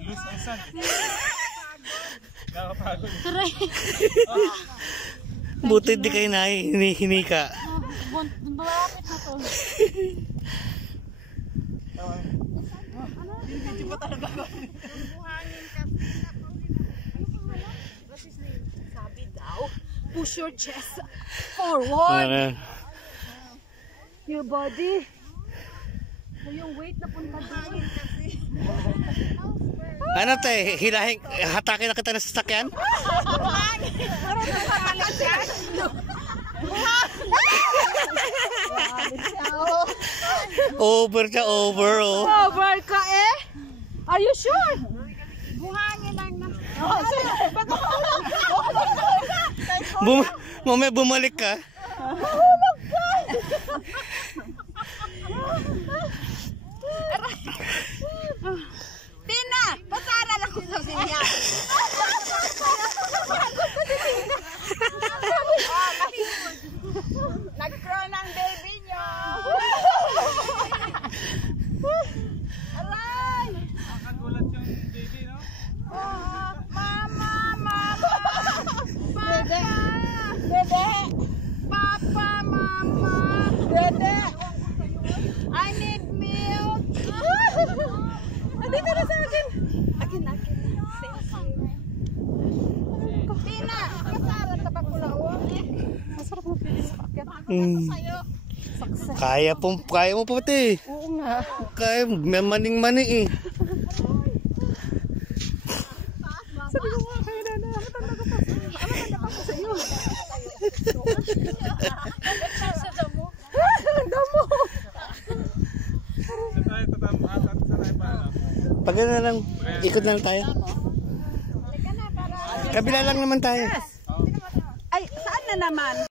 Lose ang sun. Nakapagod. Buti di kayo na hini ka. Malapit na to. Hindi pa talaga. Buhangin kasi. What is name? Sabi daw, push your chest forward. Your body. So yung weight na punta doon. Ano te, hilahin, hatakin na kita na sasakyan? Over siya, over oh. Over ka eh? Are you sure? Buhangin lang na. Mamaya bumalik ka. Mahulog ka! Tina! Pasaral ako sa sinya. Nag-crow ng baby nyo. Aray! Nakagulat yung baby, no? Mama! Papa! Dede! Papa! Mama! Dede! I need milk! Andito na sa akin! Akin. Tina! Masarap sa bakulawa. Masarap mo pili sa paket. Kaya mo pati. Oo nga. Kaya maning-mani eh. Sabi ko nga kayo na nakatanda ko pa. Nakatanda pa ko sa iyo. Sa damo. Damo. Pag na lang, ikot na lang tayo. Kabila lang naman tayo. Ay, saan na naman?